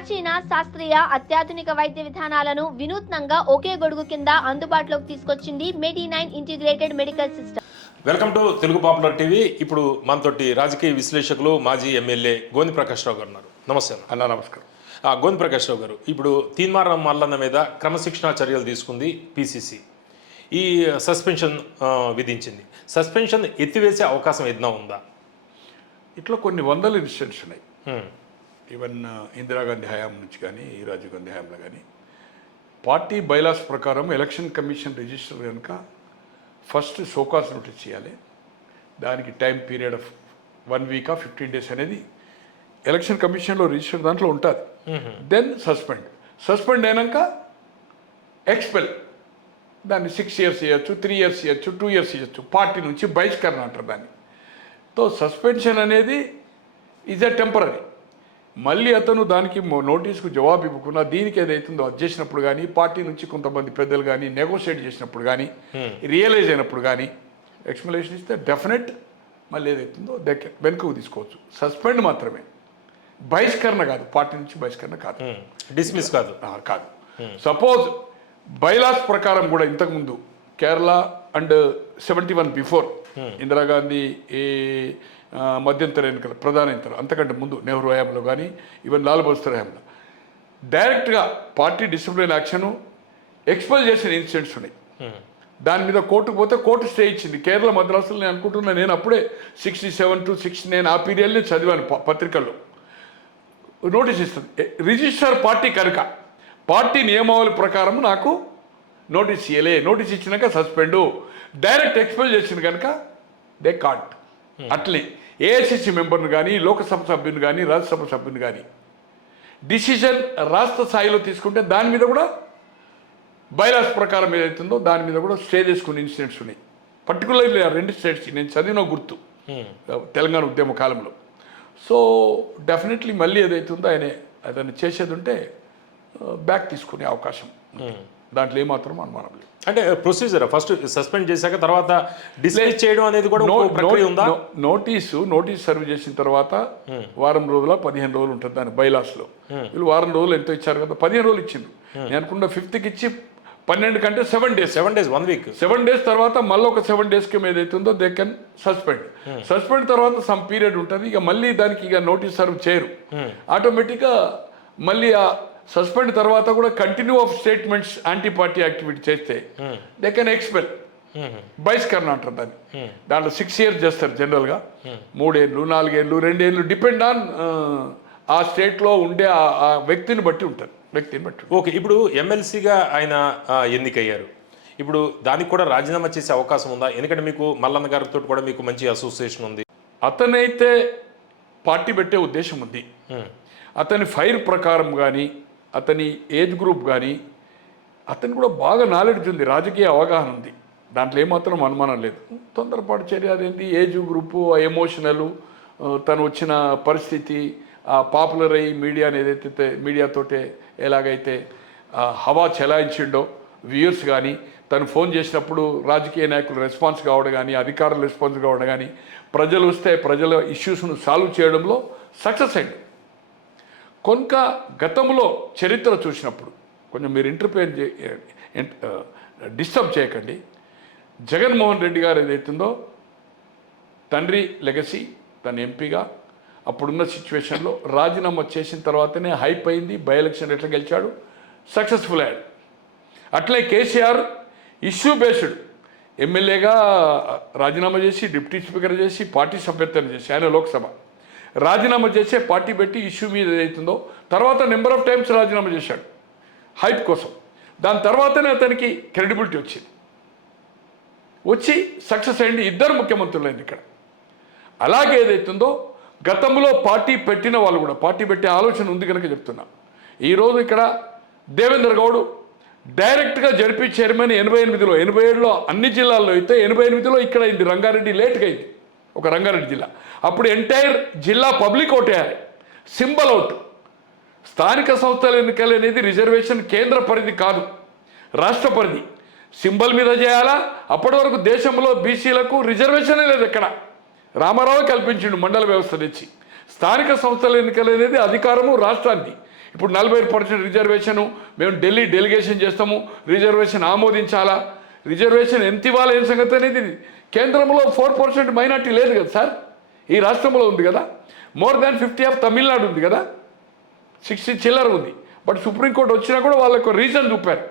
ప్రాచీన శాస్త్రీయ అత్యాధునిక వైద్య విధానాలను వినూత్నంగా ఒకే గొడుగు కింద అందుబాటులోకి తీసుకొచ్చింది Medi nine integrated medical system welcome to Telugu popular TV ఇప్పుడు మనతోటి రాజకీయ విశ్లేషకులు మాజీ ఎమ్మెల్యే గోని ప్రకాష్ రావు గారు ఉన్నారు. నమస్తే అన్న. నమస్కారం. ఆ, గోని ప్రకాష్ రావు గారు ఇప్పుడు తీన్మారం మల్లన్న మీద క్రమశిక్షణా చర్యలు తీసుకుంది పిసిసి ఈ సస్పెన్షన్ విధించింది. సస్పెన్షన్ ఎత్తివేసే అవకాశం ఏదైనా ఉందా? ఇట్లా కొన్ని వందల ఇన్సిడెంట్స్ ఉన్నాయి. హ్మ్. ఈవెన్ ఇందిరాగాంధీ హయాం నుంచి కానీ ఈ రాజీవ్ గాంధీ హయాంలో కానీ పార్టీ బైలాస్ ప్రకారం ఎలక్షన్ కమిషన్ రిజిస్టర్ కనుక ఫస్ట్ షోకాస్ నోటీస్ చేయాలి. దానికి time period of one week fifteen days అనేది ఎలక్షన్ కమిషన్లో రిజిస్టర్ దాంట్లో ఉంటుంది. Then suspend. సస్పెండ్ అయినాక ఎక్స్పెల్. దాన్ని సిక్స్ ఇయర్స్ చేయొచ్చు త్రీ ఇయర్స్ చేయొచ్చు టూ ఇయర్స్ చేయొచ్చు. పార్టీ నుంచి బహిష్కరణ అంటారు దాన్ని. తో సస్పెన్షన్ అనేది ఈజ్ ఎ టెంపరీ మళ్ళీ అతను దానికి నోటీస్కు జవాబు ఇవ్వకుండా దీనికి ఏదైతుందో అది చేసినప్పుడు కానీ పార్టీ నుంచి కొంతమంది పెద్దలు కానీ నెగోషియేట్ చేసినప్పుడు కానీ రియలైజ్ అయినప్పుడు కానీ ఎక్స్ప్లెనేషన్ ఇస్తే డెఫినెట్ మళ్ళీ ఏదైతుందో దెక్క వెనుకకు తీసుకోవచ్చు. సస్పెండ్ మాత్రమే. బహిష్కరణ కాదు. పార్టీ నుంచి బహిష్కరణ కాదు. డిస్మిస్ కాదు. కాదు. సపోజ్ బైలాస్ ప్రకారం కూడా ఇంతకుముందు Kerala and seventy one before Indira Gandhi ఈ మధ్యంతర ఎన్నికల ప్రధాన ఎన్నికలు అంతకంటే ముందు నెహ్రూ హయాంలో కానీ ఈవెన్ లాల్ బహదూర్ హయాంలో. డైరెక్ట్గా పార్టీ డిసిప్లిన్ యాక్షన్ ఎక్స్పెల్ చేసిన ఇన్సిడెంట్స్ ఉన్నాయి. దాని మీద కోర్టుకు పోతే కోర్టు స్టే ఇచ్చింది. కేరళ మద్రాసులో నేను అనుకుంటున్నా నేను అప్పుడే sixty seven to sixty nine ఆ పీరియడ్ని చదివాను పత్రికల్లో. నోటీస్ ఇస్తుంది. రిజిస్టర్ పార్టీ కనుక పార్టీ నియమావళి ప్రకారం నాకు నోటీస్ ఇయ్యలే నోటీస్ ఇచ్చినాక సస్పెండు. డైరెక్ట్ ఎక్స్పెల్ చేసింది కనుక దే కాంట్. అట్లే. ఏఐసిసి మెంబర్ను కానీ లోకసభ సభ్యుని కానీ రాజ్యసభ సభ్యుని కానీ డిసిజన్ రాష్ట్ర స్థాయిలో తీసుకుంటే దాని మీద కూడా బైలాస్ ప్రకారం ఏదైతుందో దాని మీద కూడా స్టే చేసుకునే ఇన్సిడెంట్స్ ఉన్నాయి. పర్టికులర్లీ ఆ రెండు స్టేట్స్ నేను చదివిన గుర్తు. తెలంగాణ ఉద్యమ కాలంలో. సో డెఫినెట్లీ మళ్ళీ ఏదైతుందో ఆయన అతను చేసేది ఉంటే బ్యాక్ తీసుకునే అవకాశం. ఉంది. దాంట్లో ఏమాత్రం అనుమానం లేదు. అంటే ప్రొసీజర్ ఫస్ట్ సస్పెండ్ చేశాక తర్వాత డిస్మిస్ చేయడం అనేది కూడా ఉందా? నోటీసు నోటీస్ సర్వ్ చేసిన తర్వాత వారం రోజుల పదిహేను రోజులు ఉంటుంది దాని బైలాస్లో. వీళ్ళు వారం రోజులు ఎంతో ఇచ్చారు కదా? పదిహేను రోజులు ఇచ్చిండ్రు. నేను అనుకున్న ఫిఫ్త్కి ఇచ్చి పన్నెండు కంటే seven days seven days one week seven days తర్వాత మళ్ళీ ఒక సెవెన్ డేస్కి ఏదైతుందో దే కెన్ సస్పెండ్ సస్పెండ్ తర్వాత సమ్ పీరియడ్ ఉంటుంది. ఇక మళ్ళీ దానికి ఇక నోటీస్ సర్వ్ చేయరు. ఆటోమేటిక్గా మళ్ళీ ఆ సస్పెండ్ తర్వాత కూడా continue of statements anti party activity చేస్తే దే కెన్ ఎక్స్పెల్ బహిష్కరణ అంటారు దాన్ని. దాంట్లో సిక్స్ ఇయర్స్ చేస్తారు జనరల్గా మూడేళ్ళు నాలుగేళ్ళు రెండేళ్ళు డిపెండ్ ఆన్ ఆ స్టేట్లో ఉండే ఆ- వ్యక్తిని బట్టి ఉంటుంది వ్యక్తిని బట్టి. ఓకే ఇప్పుడు ఎమ్మెల్సీగా ఆయన ఎన్నికయ్యారు. ఇప్పుడు దానికి కూడా రాజీనామా చేసే అవకాశం ఉందా? ఎందుకంటే మీకు మల్లన్న గారితో కూడా మీకు మంచి అసోసియేషన్ ఉంది. అతనైతే పార్టీ పెట్టే ఉద్దేశం ఉంది. అతని ఫైర్ ప్రకారం కానీ అతని ఏజ్ గ్రూప్ కానీ అతను కూడా బాగా నాలెడ్జ్ ఉంది రాజకీయ అవగాహన ఉంది. దాంట్లో ఏమాత్రం అనుమానం లేదు. తొందరపాటు చర్య అదేంటి? ఏజ్ గ్రూపు ఆ ఎమోషనల్ తను వచ్చిన పరిస్థితి ఆ పాపులర్ అయ్యి మీడియాని ఏదైతే మీడియాతోటే ఎలాగైతే హవా చెలాయించిండో వ్యూయర్స్ కానీ తను ఫోన్ చేసినప్పుడు రాజకీయ నాయకులు రెస్పాన్స్ కావడం కానీ అధికారులు రెస్పాన్స్ కావడం కానీ ప్రజలు వస్తే ప్రజల ఇష్యూస్ను సాల్వ్ చేయడంలో సక్సెస్ అయింది. కొంత గతంలో చరిత్ర చూసినప్పుడు కొంచెం మీరు ఇంటర్ఫేర్ చే డిస్టర్బ్ చేయకండి. జగన్మోహన్ రెడ్డి గారు ఏదైతుందో తండ్రి లెగసీ తన ఎంపీగా అప్పుడున్న సిచ్యువేషన్లో రాజీనామా చేసిన తర్వాతనే హైప్ అయింది బై ఎలక్షన్ ఎట్లా గెలిచాడు? సక్సెస్ఫుల్ అయ్యాడు. అట్లే కేసీఆర్ ఇష్యూ బేస్డ్ ఎమ్మెల్యేగా రాజీనామా చేసి డిప్యూటీ స్పీకర్ చేసి పార్టీ సభ్యత్వం చేసి ఆయన లోక్సభ. రాజీనామా చేసే పార్టీ పెట్టి ఇష్యూ మీద ఏదైతుందో తర్వాత నెంబర్ ఆఫ్ టైమ్స్ రాజీనామా చేశాడు. హైప్ కోసం. దాని తర్వాతనే అతనికి క్రెడిబిలిటీ వచ్చింది. వచ్చి సక్సెస్ అయింది ఇద్దరు ముఖ్యమంత్రులైంది ఇక్కడ. అలాగే ఏదైతుందో గతంలో పార్టీ పెట్టిన వాళ్ళు కూడా పార్టీ పెట్టే ఆలోచన ఉంది కనుక చెప్తున్నా. ఈరోజు ఇక్కడ దేవేంద్ర గౌడ్ డైరెక్ట్గా జరిపి చైర్మన్ ఎనభై ఎనిమిదిలో ఎనభై ఏడులో అన్ని జిల్లాల్లో అయితే ఎనభై ఎనిమిదిలో ఇక్కడ అయింది. రంగారెడ్డి లేట్గా అయింది. ఒక రంగారెడ్డి జిల్లా. అప్పుడు ఎంటైర్ జిల్లా పబ్లిక్ ఓటేయాలి సింబల్ అవుట్ స్థానిక సంస్థల ఎన్నికలు అనేది రిజర్వేషన్ కేంద్ర పరిధి కాదు. రాష్ట్ర పరిధి. సింబల్ మీద చేయాలా? అప్పటి వరకు దేశంలో బీసీలకు రిజర్వేషనే లేదు ఎక్కడ. రామారావు కల్పించిండు మండల వ్యవస్థ నుంచి. స్థానిక సంస్థల ఎన్నికలు అనేది అధికారము రాష్ట్రానికి. ఇప్పుడు నలభై పర్సెంట్ రిజర్వేషన్ మేము ఢిల్లీ డెలిగేషన్ చేస్తాము. రిజర్వేషన్ ఆమోదించాలా? రిజర్వేషన్ ఎంత ఇవ్వాలి ఏం సంగతి అనేది కేంద్రంలో ఫోర్ పర్సెంట్ మైనార్టీ లేదు కదా సార్? ఈ రాష్ట్రంలో ఉంది కదా? More than fifty of Tamil Nadu ఉంది కదా? సిక్స్టీ చిల్లర ఉంది. బట్ సుప్రీంకోర్టు వచ్చినా కూడా వాళ్ళకు రీజన్ చూపారు.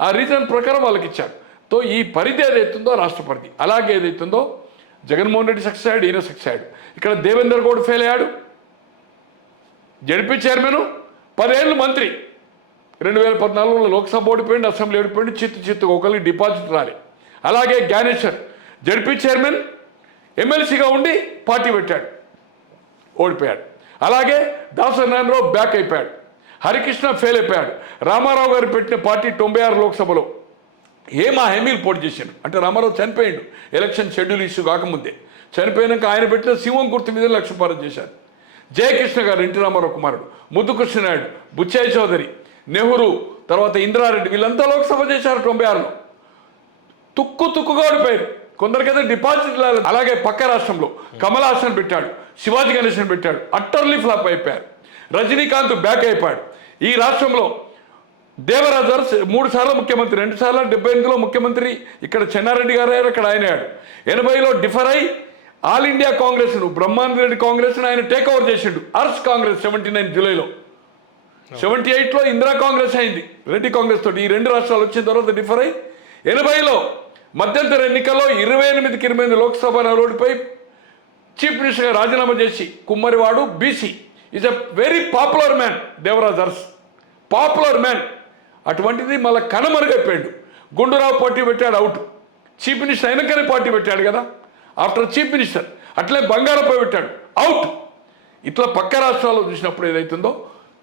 ఆ రీజన్ ప్రకారం వాళ్ళకి ఇచ్చారు. తో ఈ పరిధి ఏదైతుందో రాష్ట్ర పరిధి. అలాగే ఏదైతుందో జగన్మోహన్ రెడ్డి సక్సెస్ అయ్యాడు ఈయన సక్సెస్ అయ్యాడు. ఇక్కడ దేవేందర్ గౌడ్ ఫెయిల్ అయ్యాడు. జడ్పీ చైర్మన్ పదేళ్ళు మంత్రి. రెండు వేల పద్నాలుగులో లోక్సభ ఓడిపోయింది అసెంబ్లీ ఓడిపోయింది చిత్తు చిత్తు ఒకరికి డిపాజిట్ రాలి. అలాగే జ్ఞానేశ్వర్ జడ్పీ చైర్మన్ ఎమ్మెల్సీగా ఉండి పార్టీ పెట్టాడు ఓడిపోయాడు. అలాగే దాసనారాయణరావు బ్యాక్ అయిపోయాడు హరికృష్ణ ఫెయిల్ అయిపోయాడు. రామారావు గారు పెట్టిన పార్టీ తొంభై ఆరు లోక్సభలో ఏమా హెమీలు పోటీ చేశాడు అంటే రామారావు చనిపోయాడు ఎలక్షన్ షెడ్యూల్ ఇష్యూ కాకముందే. చనిపోయినాక ఆయన పెట్టిన సింహం గుర్తు మీద లక్ష్యపారం చేశాడు జయకృష్ణ గారు ఎన్టీ రామారావు కుమారుడు ముద్దు కృష్ణనాయుడు బుచ్చయ్య చౌదరి నెహ్రూ తర్వాత ఇందిరారెడ్డి వీళ్ళంతా లోక్సభ చేశారు తొంభై ఆరులో. తుక్కు తుక్కుగా ఓడిపోయారు. కొందరికైతే డిపాజిట్ అలాగే పక్క రాష్ట్రంలో కమల్ హాసన్ పెట్టాడు శివాజీ గణేశన్ పెట్టాడు అట్టర్లీ ఫ్లాప్ అయిపోయారు. రజనీకాంత్ బ్యాక్ అయిపోయాడు. ఈ రాష్ట్రంలో దేవరాజు గారు మూడు సార్లు ముఖ్యమంత్రి రెండు సార్లు డెబ్బై ఎనిమిదిలో ముఖ్యమంత్రి ఇక్కడ చెన్నారెడ్డి గారు అయ్యారు ఇక్కడ ఆయన అయ్యాడు. ఎనభైలో డిఫర్ అయి ఆల్ ఇండియా కాంగ్రెస్ను బ్రహ్మానంద రెడ్డి కాంగ్రెస్ ఆయన టేక్ ఓవర్ చేసిండు. అర్స్ కాంగ్రెస్ సెవెంటీ నైన్ జూలైలో. సెవెంటీ ఎయిట్లో ఇందిరా కాంగ్రెస్ అయింది. రెడ్డి కాంగ్రెస్ తోటి. ఈ రెండు రాష్ట్రాలు వచ్చిన తర్వాత డిఫర్ అయి ఎనభైలో మధ్యంతర ఎన్నికల్లో ఇరవై ఎనిమిదికి ఇరవై ఎనిమిది లోక్సభ రోడ్డుపై చీఫ్ మినిస్టర్గా రాజీనామా చేసి కుమ్మరివాడు BC. Is a very popular man Devaraj Urs popular man అటువంటిది మళ్ళీ కనుమరుగైపోయాడు. గుండూరావు పార్టీ పెట్టాడు అవుట్ చీఫ్ మినిస్టర్ అయినకనే పార్టీ పెట్టాడు కదా. After chief minister. అట్లే బంగారపై పెట్టాడు. అవుట్ ఇట్లా పక్క రాష్ట్రాల్లో చూసినప్పుడు ఏదైతుందో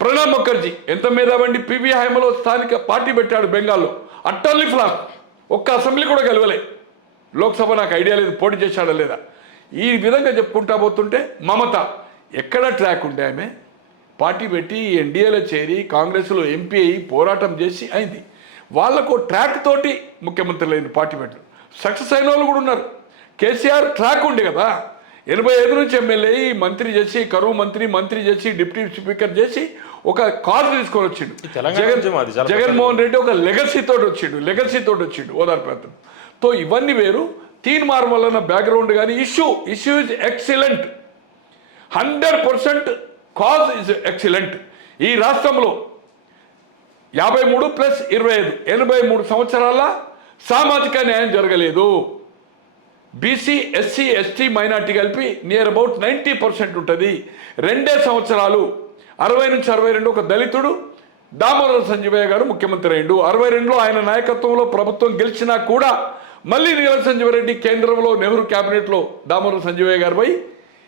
ప్రణబ్ ముఖర్జీ ఎంత మేధావండి? పివి హైమలో స్థానిక పార్టీ పెట్టాడు బెంగాల్లో. Utterly flop. ఒక్క అసెంబ్లీ కూడా గెలవలే. లోక్సభ నాకు ఐడియా లేదు పోటీ చేశాడా లేదా? ఈ విధంగా చెప్పుకుంటా పోతుంటే మమత. ఎక్కడ ట్రాక్ ఉండే ఆమె? పార్టీ పెట్టి ఎన్డీఏలో చేరి కాంగ్రెస్లో ఎంపీ అయ్యి పోరాటం చేసి అయింది. వాళ్ళకు ట్రాక్ తోటి ముఖ్యమంత్రి లేని పార్టీ పెట్టారు. సక్సెస్ అయిన వాళ్ళు కూడా ఉన్నారు. కేసీఆర్ ట్రాక్ ఉండే కదా. ఎనభై ఐదు నుంచి ఎమ్మెల్యే మంత్రి చేసి కరువు మంత్రి మంత్రి చేసి డిప్యూటీ స్పీకర్ చేసి ఒక కారు తీసుకొని వచ్చిండు. జగన్మోహన్ రెడ్డి ఒక లెగసీ తోటి వచ్చిండు. లెగసీ తోటి వచ్చిండు ఓదార్పు యాత్ర. తో ఇవన్నీ వేరు. తీన్ మార్మల్ బ్యాక్గ్రౌండ్ కానీ issue issue is excellent hundred percent cause is excellent ఈ రాష్ట్రంలో యాభై మూడు ప్లస్ ఇరవై ఐదు. ఎనభై మూడు సంవత్సరాల సామాజిక న్యాయం జరగలేదు. బీసీ ఎస్సీ ఎస్టీ మైనార్టీ కలిపి నియర్ అబౌట్ నైంటీ పర్సెంట్ ఉంటుంది. రెండే సంవత్సరాలు అరవై నుంచి అరవై రెండు ఒక దళితుడు దామోదర సంజీవయ్య గారు ముఖ్యమంత్రి అయ్యిండు. అరవై రెండులో ఆయన నాయకత్వంలో ప్రభుత్వం గెలిచినా కూడా మళ్ళీ నీల సంజీవరెడ్డి కేంద్రంలో నెహ్రూ క్యాబినెట్లో దామోదర సంజీవయ్య గారు పోయి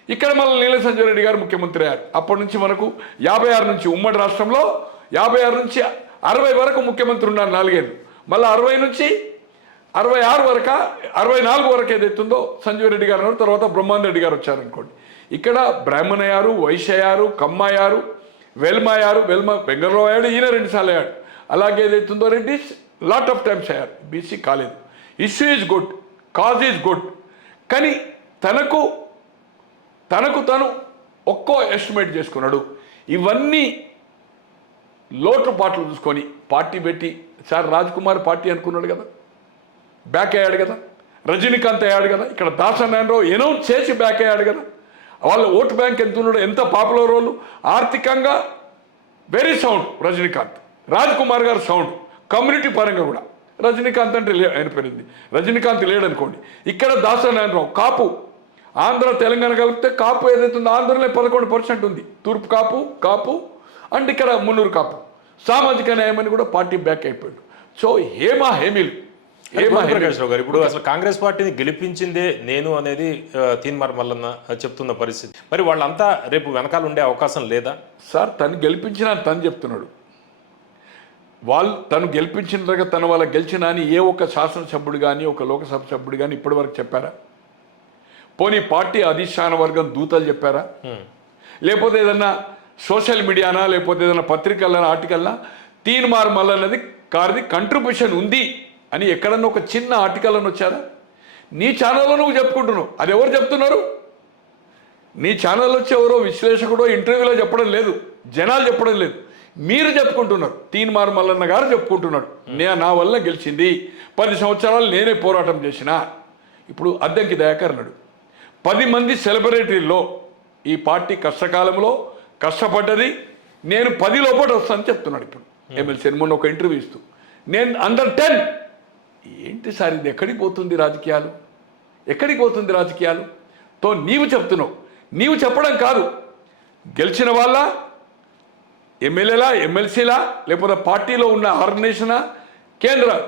ఇక్కడ మళ్ళీ నీల సంజీవరెడ్డి గారు ముఖ్యమంత్రి అయ్యారు. అప్పటి నుంచి మనకు యాభై ఆరు నుంచి ఉమ్మడి రాష్ట్రంలో యాభై ఆరు నుంచి అరవై వరకు ముఖ్యమంత్రి ఉన్నారు నాలుగేళ్ళు. మళ్ళీ అరవై నుంచి అరవై ఆరు వరక అరవై నాలుగు వరకు ఏదైతుందో సంజీవ్ రెడ్డి గారు తర్వాత బ్రహ్మాన్ రెడ్డి గారు వచ్చారనుకోండి. ఇక్కడ బ్రాహ్మణయ్యారు వైశ్యయారు వెల్మ అయ్యారు వెల్మ బెంగళూరు అయ్యాడు ఈయన రెండుసార్లు అయ్యాడు. అలాగే ఏదైతుందో రెడ్డి లాట్ ఆఫ్ టైమ్స్ అయ్యారు. బీసీ కాలేదు. Issue is good cause is good. కానీ తనకు తనకు తను ఒక్కో ఎస్టిమేట్ చేసుకున్నాడు. ఇవన్నీ లోటుపాట్లు చూసుకొని పార్టీ పెట్టి సార్ రాజ్ కుమార్ పార్టీ అనుకున్నాడు కదా? బ్యాక్ అయ్యాడు కదా? రజనీకాంత్ అయ్యాడు కదా? ఇక్కడ దాసనారాయణరావు ఎనౌన్స్ చేసి బ్యాక్ అయ్యాడు కదా? వాళ్ళ ఓటు బ్యాంక్ ఎంత ఉన్నాడు ఎంత పాపులర్ వాళ్ళు ఆర్థికంగా very sound Rajinikanth. Raj Kumar garu sound community పరంగా కూడా. రజనీకాంత్ అంటే లే అయిపోయింది రజనీకాంత్ లేడనుకోండి. ఇక్కడ దాసనారాయణరావు కాపు. ఆంధ్ర తెలంగాణ కలిపితే కాపు ఏదైతే ఉందో ఆంధ్రలో పదకొండు పర్సెంట్ ఉంది. తూర్పు కాపు కాపు అండ్ ఇక్కడ మున్నూరు కాపు. సామాజిక న్యాయం అని కూడా పార్టీ బ్యాక్ అయిపోయాడు సో హేమా హేమిల్. హేమా హేమిల్ ప్రకాష్ రావు గారు? ఇప్పుడు అసలు కాంగ్రెస్ పార్టీని గెలిపించిందే నేను అనేది తీన్మార్ మల్లన్న చెప్తున్న పరిస్థితి. మరి వాళ్ళంతా రేపు వెనకాల ఉండే అవకాశం లేదా? సార్ తను గెలిపించిన అని తను చెప్తున్నాడు. వాళ్ళు తను గెలిపించిన తర్వాత తన వాళ్ళ గెలిచిన అని ఏ ఒక్క శాసనసభ్యుడు కానీ ఒక లోకసభ సభ్యుడు కానీ ఇప్పటివరకు చెప్పారా? పోనీ పార్టీ అధిష్టాన వర్గం దూతలు చెప్పారా? లేకపోతే ఏదన్నా సోషల్ మీడియానా లేకపోతే ఏదైనా పత్రికలనా ఆర్టికల్నా? తీన్ మార్ మల్లన్నది కారిది కంట్రిబ్యూషన్ ఉంది. అని ఎక్కడన్నా ఒక చిన్న ఆర్టికల్ అని వచ్చారా నీ ఛానల్లో నువ్వు చెప్పుకుంటున్నావు. అది ఎవరు చెప్తున్నారు? నీ ఛానల్ వచ్చి ఎవరో విశ్లేషకుడో ఇంటర్వ్యూలో చెప్పడం లేదు. జనాలు చెప్పడం లేదు. మీరు చెప్పుకుంటున్నారు. తీన్మార్ మల్లన్న గారు చెప్పుకుంటున్నాడు. నే నా వల్ల గెలిచింది. పది సంవత్సరాలు నేనే పోరాటం చేసిన. ఇప్పుడు అద్దెంకి దయాకర్ అన్నాడు. పది మంది సెలబ్రిటీల్లో ఈ పార్టీ కష్టకాలంలో కష్టపడ్డది. నేను పది లోపల వస్తానని చెప్తున్నాడు ఇప్పుడు. ఎమ్మెల్సీ మొన్న ఒక ఇంటర్వ్యూ ఇస్తూ. నేను అండర్ టెన్ ఏంటి సార్ ఇది? ఎక్కడికి పోతుంది రాజకీయాలు? ఎక్కడికి పోతుంది రాజకీయాలు? తో నీవు చెప్తున్నావు. నీవు చెప్పడం కాదు. గెలిచిన వాళ్ళ ఎమ్మెల్యేలా ఎమ్మెల్సీలా లేకపోతే పార్టీలో ఉన్న ఆర్గనైజేషనా కేంద్ర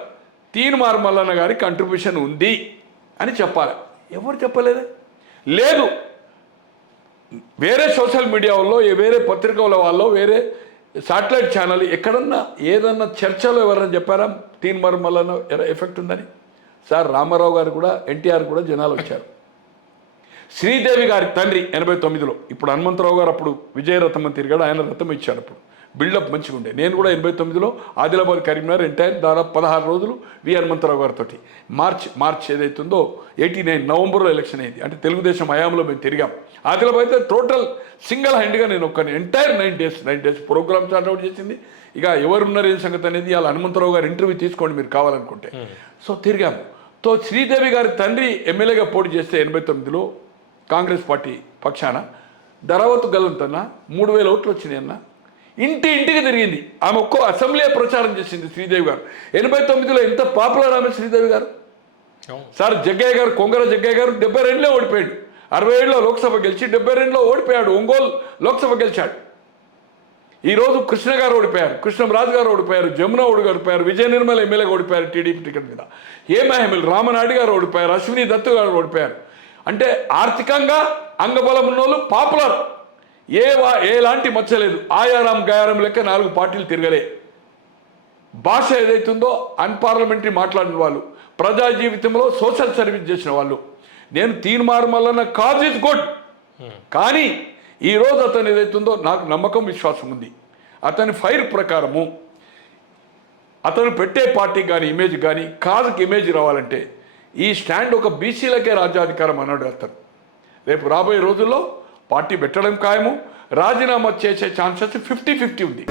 తీన్మార్ మల్లన్న గారి కంట్రిబ్యూషన్ ఉంది అని చెప్పాలి. ఎవరు చెప్పలేదు? లేదు. వేరే సోషల్ మీడియా వాళ్ళు వేరే పత్రికల వాళ్ళు వేరే సాటిలైట్ ఛానల్ ఎక్కడన్నా ఏదన్నా చర్చలో ఎవరన్నా చెప్పారా? తీన్మార్ మల్లన్న ఎఫెక్ట్ ఉందని? సార్ రామారావు గారు కూడా ఎన్టీఆర్ కూడా జనాలు వచ్చారు. శ్రీదేవి గారి తండ్రి ఎనభై తొమ్మిదిలో ఇప్పుడు హనుమంతరావు గారు అప్పుడు విజయరథం అని తిరిగాడు ఆయన రథం ఇచ్చాడు అప్పుడు. బిల్డప్ మంచిగా ఉండే. నేను కూడా ఎనభై తొమ్మిదిలో ఆదిలాబాద్ కరీంనగర్ ఎంటైర్ దాదాపు పదహారు రోజులు వి హనుమంతరావు గారితో మార్చ్ మార్చ్ ఏదైతుందో ఎయిటీ నైన్ నవంబర్లో ఎలక్షన్ అయింది. అంటే తెలుగుదేశం హయాంలో మేము తిరిగాం. ఆదిలాబాద్ అయితే టోటల్ సింగిల్ హ్యాండ్గా నేను ఒక entire nine days nine days programme start out చేసింది. ఇక ఎవరున్నారు ఏం సంగతి అనేది వాళ్ళ హనుమంతరావు గారు ఇంటర్వ్యూ తీసుకోండి మీరు కావాలనుకుంటే. సో తిరిగాము తో శ్రీదేవి గారి తండ్రి ఎమ్మెల్యేగా పోటీ చేస్తే ఎనభై తొమ్మిదిలో కాంగ్రెస్ పార్టీ పక్షాన. ధరావతు గల్లంతన్న మూడు వేల ఓట్లు వచ్చినాయి అన్న ఇంటి ఇంటికి తిరిగింది. ఆమె ఒక్కో అసెంబ్లీ ప్రచారం చేసింది శ్రీదేవి గారు. ఎనభై తొమ్మిదిలో ఎంత పాపులర్ ఆమె శ్రీదేవి గారు? సార్ జగ్గయ్య గారు కొంగర జగ్గయ్య గారు డెబ్బై రెండులో ఓడిపోయాడు. అరవై ఏడులో లోక్సభ గెలిచి డెబ్బై రెండులో ఓడిపోయాడు. ఒంగోలు లోక్సభ గెలిచాడు. ఈ రోజు కృష్ణ గారు ఓడిపోయారు. కృష్ణరాజు గారు ఓడిపోయారు. జమున ఓడి ఓడిపోయారు. విజయ నిర్మల ఎమ్మెల్యేగా ఓడిపోయారు. టీడీపీ టికెట్ మీద. ఏమా ఎమ్మెల్యే రామనాయుడు గారు ఓడిపోయారు. అశ్విని దత్తు గారు ఓడిపోయారు. అంటే ఆర్థికంగా అంగబలం ఉన్న వాళ్ళు పాపులర్. ఏ ఎలాంటి మచ్చలేదు ఆయారం గయారం లెక్క నాలుగు పార్టీలు తిరగలే. భాష ఏదైతుందో అన్పార్లమెంటరీ మాట్లాడిన వాళ్ళు ప్రజా జీవితంలో సోషల్ సర్వీస్ చేసిన వాళ్ళు. నేను Teenmar Mallanna cause is good. కానీ ఈ రోజు అతను ఏదైతుందో నాకు నమ్మకం విశ్వాసం ఉంది. అతని ఫైర్ ప్రకారము అతను పెట్టే పార్టీ కానీ ఇమేజ్ కానీ కాజుకి ఇమేజ్ రావాలంటే ఈ స్టాండ్ ఒక బీసీలకే రాజ్యాధికారం అన్నాడు అతను. రేపు రాబోయే రోజుల్లో పార్టీ పెట్టడం ఖాయము. రాజీనామా చేసే ఛాన్సెస్ ఫిఫ్టీ ఫిఫ్టీ ఉంది.